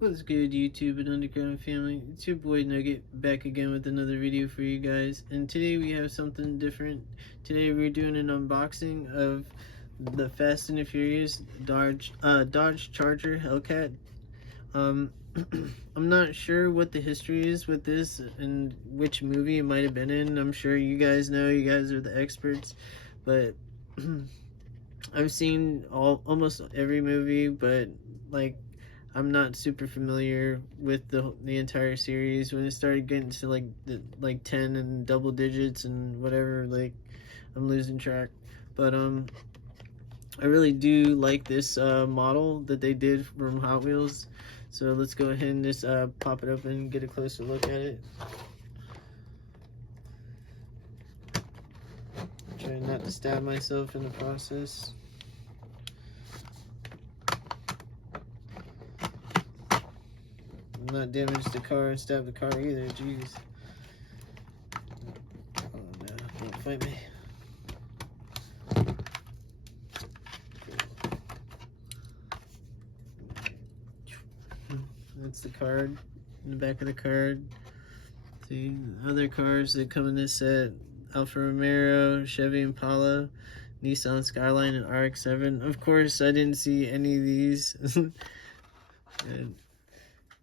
What's good, YouTube and Underground family? It's your boy Nugget back again with another video for you guys. And today we have something different. Today we're doing an unboxing of the Fast and the Furious Dodge Charger Hellcat. I'm not sure what the history is with this and which movie it might have been in. I'm sure you guys know. You guys are the experts, but I've seen almost every movie, but like I'm not super familiar with the entire series. When it started getting to like 10 and double digits and whatever, like I'm losing track. But I really do like this model that they did from Hot Wheels. So let's go ahead and just pop it open and get a closer look at it. Trying not to stab myself in the process. Not damage the car and stab the car either, jeez. Oh no, don't fight me. That's the card, in the back of the card. See, other cars that come in this set: Alfa Romeo, Chevy Impala, Nissan Skyline, and RX-7. Of course, I didn't see any of these. And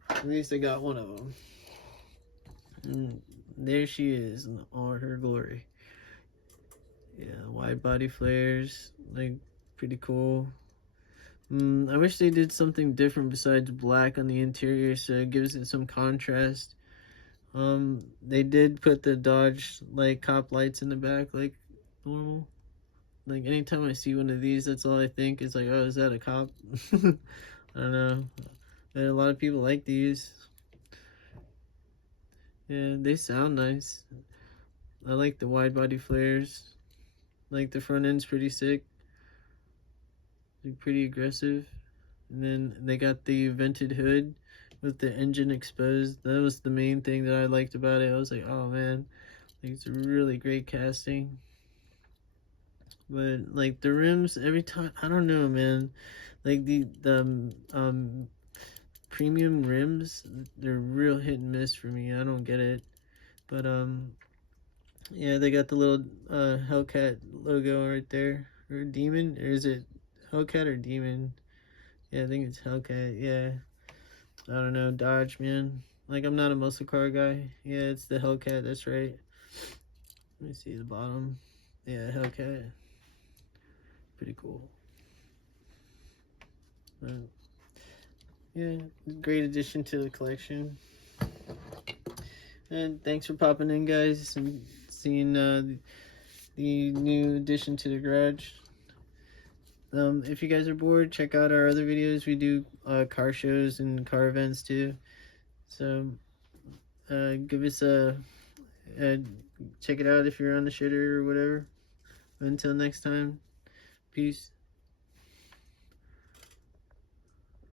at least I got one of them. And there she is in all her glory. Yeah, wide body flares, like pretty cool. I wish they did something different besides black on the interior, so it gives it some contrast. They did put the Dodge like cop lights in the back like normal. Like anytime I see one of these, that's all I think is like, oh, is that a cop? I don't know. But a lot of people like these. Yeah, they sound nice. I like the wide body flares. Like the front end's pretty sick. Like pretty aggressive. And then they got the vented hood with the engine exposed. That was the main thing that I liked about it. I was like, oh man, like it's a really great casting. But like the rims, every time, I don't know, man. Like the premium rims, they're real hit and miss for me. I don't get it. But yeah, they got the little Hellcat logo right there. Or Demon, or is it Hellcat or Demon? Yeah, I think it's Hellcat. Yeah, I don't know, Dodge, man. Like, I'm not a muscle car guy. Yeah, it's the Hellcat, that's right. Let me see the bottom. Yeah, Hellcat. Pretty cool. Yeah, great addition to the collection. And thanks for popping in, guys, and seeing the new addition to the garage. If you guys are bored, check out our other videos. We do car shows and car events too. So give us check it out if you're on the shitter or whatever. Until next time, peace.